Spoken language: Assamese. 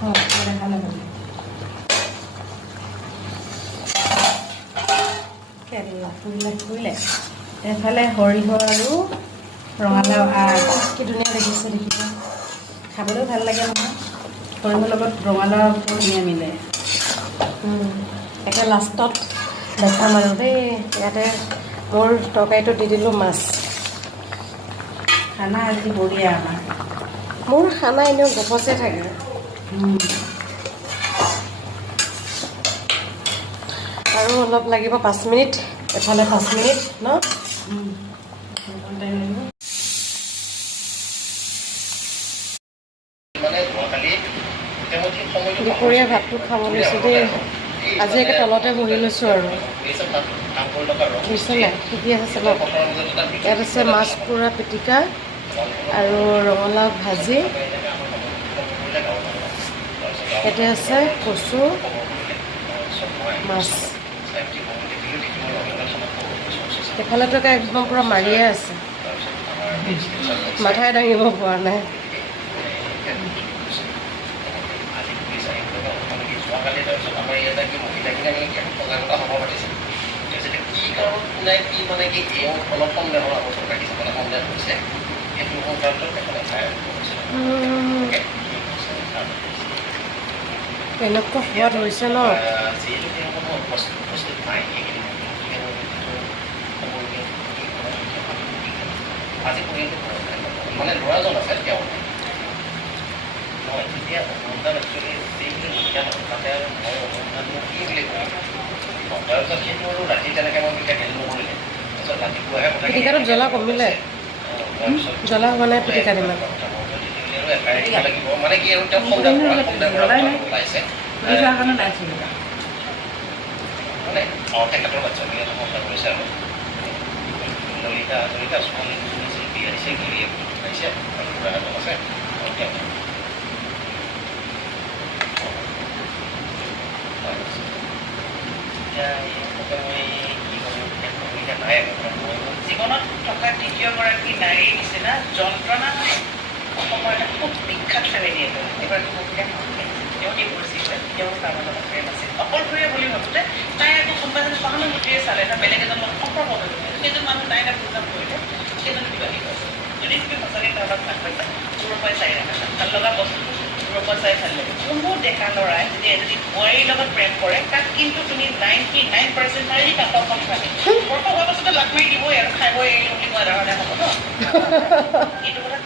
দেখালে মানে ফুৰিলে এফালে সৰিয়হ আৰু ৰঙালাও আগ কি ধুনীয়া দেখিছে দেখিব খাবলৈও ভাল লাগে নহয় সৰিয়হৰ লগত ৰঙালাও বৰ ধুনীয়া মিলে একে লাষ্টত দেখাম আৰু দেই ইয়াতে মোৰ তৰকাৰীটো দি দিলোঁ মাছ খানা আজি বঢ়িয়া আমাৰ মোৰ খানা এনেও গপচে থাকে আৰু অলপ লাগিব 5 মিনিট এফালে 5 মিনিট ন দুপৰীয়া ভাতটো খাব লৈছোঁ দেই আজি একে তলতে বহি লৈছোঁ আৰু বুজিছে নাই শিকি আছে চাব ইয়াত আছে মাছ পোৰা পিটিকা আৰু ৰঙালাও ভাজি ইয়াতে আছে কচু মাছ এইফালেতো একদম পূৰা মাৰিয়ে আছে মাথাই দাঙিব পৰা নাই এনেকুৱা সোৱাদ হৈছে ন আজি মানে ল'ৰাজন আছে তেওঁ এতিয়া অনুদান একচুৱেলি তাতে আৰু মই অনুদানটো কি বুলি কওঁ তাৰপিছত সেইটো আৰু ৰাতি তেনেকৈ মই বিশেষ হেৰি নকৰিলে তাৰপিছত ৰাতিপুৱাহে পিটিকাটোত জ্বলা কমিলে জ্বলা হোৱা নাই পিটিকাত ইমান লাগিব মানে কি আৰু তেওঁ ওলাইছে মানে তেখেতৰ বাচ্ছা কৰিছে আৰু ললিতা ছোৱালী শিল্পী আহিছে গিৰিয়েক আহিছে আৰু ল'ৰা এজন আছে জীৱনত থকা তৃতীয়গৰাকী নাৰীৰ নিচিনা যন্ত্ৰণা অসমৰ এটা খুব বিখ্যাত ফেমিলি এটা এগৰাকী মহিলা তেওঁ এই পৰিস্থিতিত তেওঁ তাৰ মাজত প্ৰেম আছিল অকলশৰীয়া বুলি ভাবোতে তাই আকৌ কোনোবা এজনী সহানুভূতিৰে চালে এটা বেলেগ এজন লগত সম্পৰ্ক হৈ গৈছে সেইজন মানুহ তাই এটা বুজা কৰিলে সেইজন বিবাহিত আছে যদি তুমি সঁচাকৈ কাৰোবাক ভাল পাইছা দূৰৰ পৰাই চাই ৰাখা ভাল লগা বস্তুটো দূৰৰ পৰা চাই ভাল লাগে কোনো ডেকা ল'ৰাই যদি এজনী বোৱাৰীৰ লগত প্ৰেম কৰে তাক কিন্তু তুমি 99% শাৰীৰিক আকৰ্ষণ থাকে বৰ্ষ হোৱাৰ পাছতে লাগ মাৰি দিবই আৰু খাবই এৰিলো বুলি কোৱা ধৰণে হ'ব ন এইটো কথা